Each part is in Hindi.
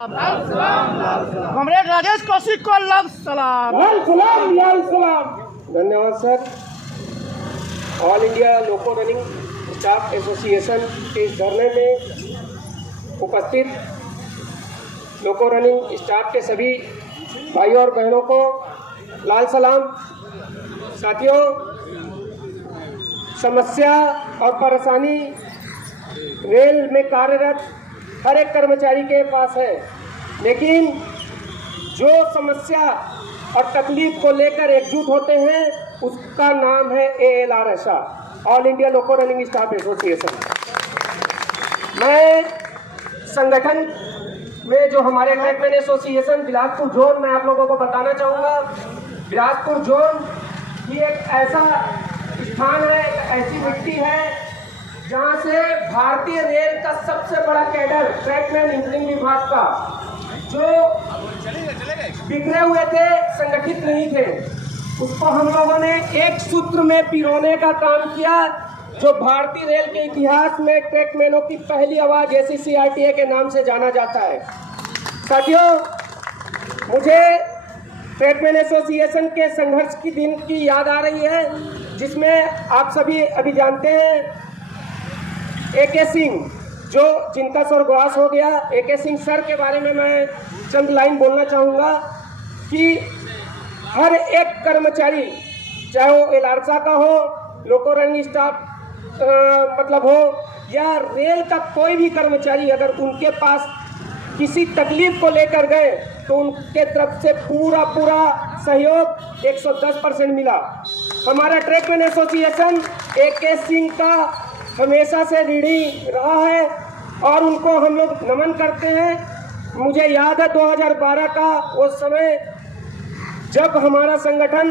कॉमरेड राजेश कौशिक को लाल सलाम। धन्यवाद सर। ऑल इंडिया लोको रनिंग स्टाफ एसोसिएशन के इस धरने में उपस्थित लोको रनिंग स्टाफ के सभी भाइयों और बहनों को लाल सलाम। साथियों, समस्या और परेशानी रेल में कार्यरत हर एक कर्मचारी के पास है, लेकिन जो समस्या और तकलीफ को लेकर एकजुट होते हैं उसका नाम है ALRSA, ऑल इंडिया लोको रनिंग स्टाफ एसोसिएशन। मैं संगठन में जो हमारे ट्रैकमैन एसोसिएशन बिलासपुर जोन में आप लोगों को बताना चाहूँगा। बिलासपुर जोन ही एक ऐसा स्थान है, एक ऐसी मिट्टी है जहाँ से भारतीय रेल का सबसे बड़ा कैडर ट्रैकमैन इंजीनियरिंग विभाग का जो बिखरे हुए थे, संगठित नहीं थे, उसको हम लोगों ने एक सूत्र में पिरोने का काम किया, जो भारतीय रेल के इतिहास में ट्रैकमैनों की पहली आवाज ACCRTA के नाम से जाना जाता है। साथियों, मुझे ट्रैकमैन एसोसिएशन के संघर्ष की दिन की याद आ रही है, जिसमें आप सभी अभी जानते हैं AK सिंह, जो जिनका स्वर्गवास हो गया। AK सिंह सर के बारे में मैं चंद लाइन बोलना चाहूँगा कि हर एक कर्मचारी, चाहे वो LRSA का हो, लोको रनिंग स्टाफ मतलब हो, या रेल का कोई भी कर्मचारी, अगर उनके पास किसी तकलीफ को लेकर गए तो उनके तरफ से पूरा सहयोग 110% मिला। हमारा ट्रैकमैन एसोसिएशन AK सिंह का हमेशा से ऋणी रहा है और उनको हम लोग नमन करते हैं। मुझे याद है 2012 का उस समय जब हमारा संगठन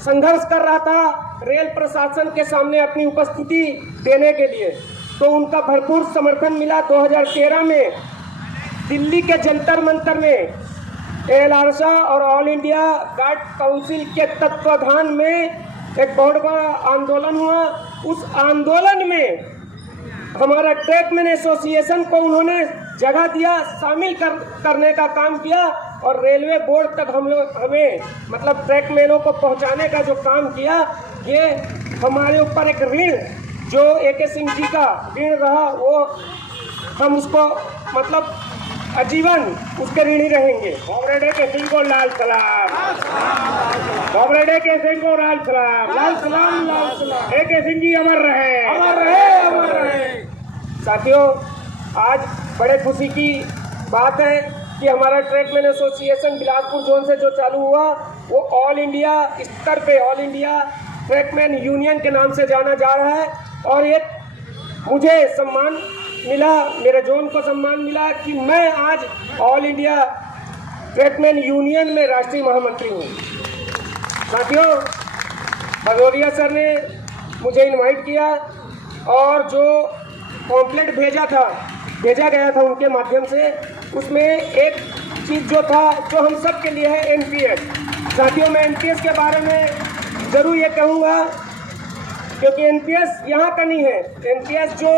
संघर्ष कर रहा था रेल प्रशासन के सामने अपनी उपस्थिति देने के लिए, तो उनका भरपूर समर्थन मिला। 2013 में दिल्ली के जंतर मंतर में ALRSA और ऑल इंडिया गार्ड काउंसिल के तत्वाधान में एक बहुत बड़ा आंदोलन हुआ। उस आंदोलन में हमारा ट्रैकमैन एसोसिएशन को उन्होंने जगह दिया, शामिल करने का काम किया और रेलवे बोर्ड तक हमें मतलब ट्रैकमैनों को पहुंचाने का जो काम किया, ये हमारे ऊपर एक ऋण जो AK सिंह जी का ऋण रहा, वो हम उसको मतलब आजीवन उसके ऋणी रहेंगे। कॉमरेड AK सिंह को लाल सलाम। कॉमरेड AK सिंह को लाल सलाम। लाल सलाम, लाल सलाम। AK सिंह जी अमर रहे, अमर रहे, अमर रहे। साथियों, आज बड़े खुशी की बात है कि हमारा ट्रैकमैन एसोसिएशन बिलासपुर जोन से जो चालू हुआ वो ऑल इंडिया स्तर पे ऑल इंडिया ट्रैकमैन यूनियन के नाम से जाना जा रहा है। और एक मुझे सम्मान मिला, मेरे जोन को सम्मान मिला कि मैं आज ऑल इंडिया ट्रैकमैन यूनियन में राष्ट्रीय महामंत्री हूँ। साथियों, भदौरिया सर ने मुझे इनवाइट किया और जो पॉम्पलेट भेजा गया था उनके माध्यम से, उसमें एक चीज़ जो था जो हम सब के लिए है, NPS। साथियों, मैं NPS के बारे में ज़रूर ये कहूँगा क्योंकि NPS यहाँ का नहीं है। NPS जो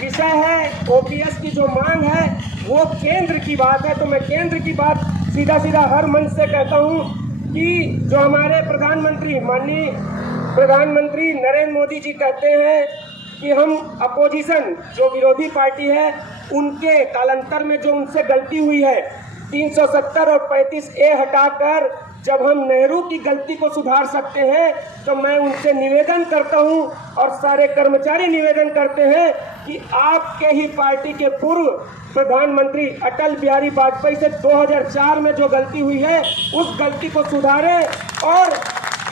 विषय है, OPS की जो मांग है, वो केंद्र की बात है। तो मैं केंद्र की बात सीधा हर मंच से कहता हूँ कि जो हमारे प्रधानमंत्री, माननीय प्रधानमंत्री नरेंद्र मोदी जी कहते हैं कि हम अपोजिशन, जो विरोधी पार्टी है, उनके कालांतर में जो उनसे गलती हुई है 370 और 35A हटाकर जब हम नेहरू की गलती को सुधार सकते हैं, तो मैं उनसे निवेदन करता हूं और सारे कर्मचारी निवेदन करते हैं कि आपके ही पार्टी के पूर्व प्रधानमंत्री अटल बिहारी वाजपेयी से 2004 में जो गलती हुई है उस गलती को सुधारें और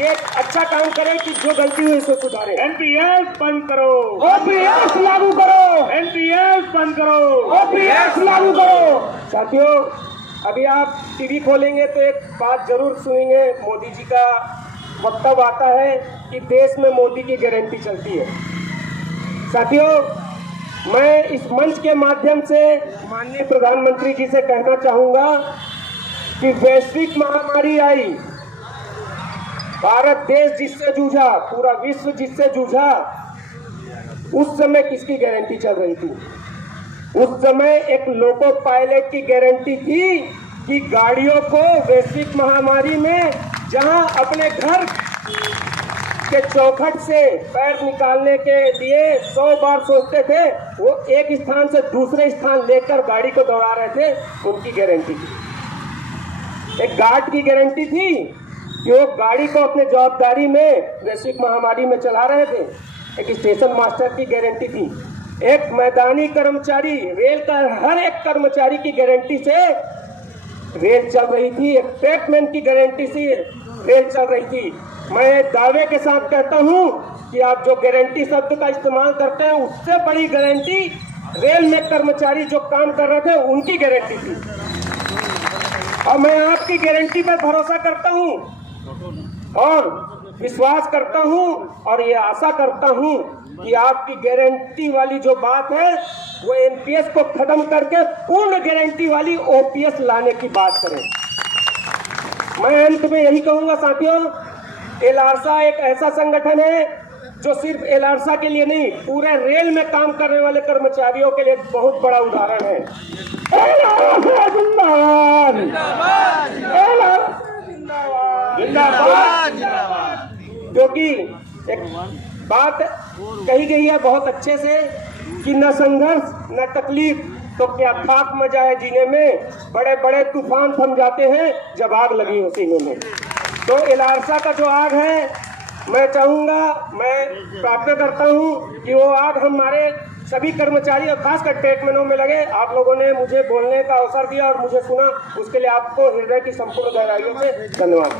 एक अच्छा काम करें कि जो गलती हुई उसको सुधारें। NPS बंद करो, OPS लागू करो, NPS बंद करो, OPS लागू करो। साथियों, अभी आप TV खोलेंगे तो एक बात जरूर सुनेंगे, मोदी जी का वक्तव्य आता है कि देश में मोदी की गारंटी चलती है। साथियों, मैं इस मंच के माध्यम से माननीय प्रधानमंत्री जी से कहना चाहूँगा कि वैश्विक महामारी आई, भारत देश जिससे जूझा, पूरा विश्व जिससे जूझा, उस समय किसकी गारंटी चल रही थी? उस समय एक लोको पायलट की गारंटी थी कि गाड़ियों को वैश्विक महामारी में जहां अपने घर के चौखट से पैर निकालने के लिए 100 बार सोचते थे, वो एक स्थान से दूसरे स्थान लेकर गाड़ी को दौड़ा रहे थे, उनकी गारंटी थी। एक गार्ड की गारंटी थी कि वो गाड़ी को अपने जवाबदारी में वैश्विक महामारी में चला रहे थे। एक स्टेशन मास्टर की गारंटी थी। एक मैदानी कर्मचारी, रेल का हर एक कर्मचारी की गारंटी से रेल चल रही थी। एक ट्रैकमैन की गारंटी से रेल चल रही थी। मैं दावे के साथ कहता हूं कि आप जो गारंटी शब्द का इस्तेमाल करते हैं, उससे बड़ी गारंटी रेल में कर्मचारी जो काम कर रहे थे उनकी गारंटी थी। और मैं आपकी गारंटी पर भरोसा करता हूं और विश्वास करता हूं और ये आशा करता हूं कि आपकी गारंटी वाली जो बात है वो एनपीएस को खत्म करके पूर्ण गारंटी वाली ओपीएस लाने की बात करें। मैं अंत में यही कहूंगा साथियों, एलारसा एक ऐसा संगठन है जो सिर्फ एलारसा के लिए नहीं, पूरे रेल में काम करने वाले कर्मचारियों के लिए बहुत बड़ा उदाहरण है। एलारसा जिंदाबाद, जिंदाबाद, क्योंकि एक बात कही गई है बहुत अच्छे से कि न संघर्ष न तकलीफ तो क्या खाक मजा है जीने में, बड़े बड़े तूफान थम जाते हैं जब आग लगी हो सीने में। तो एलारसा का जो आग है, मैं चाहूंगा, मैं प्रार्थना करता हूं कि वो आग हमारे सभी कर्मचारी और खासकर ट्रैकमैनों में लगे। आप लोगों ने मुझे बोलने का अवसर दिया और मुझे सुना, उसके लिए आपको हृदय की संपूर्ण गहराइयों से धन्यवाद।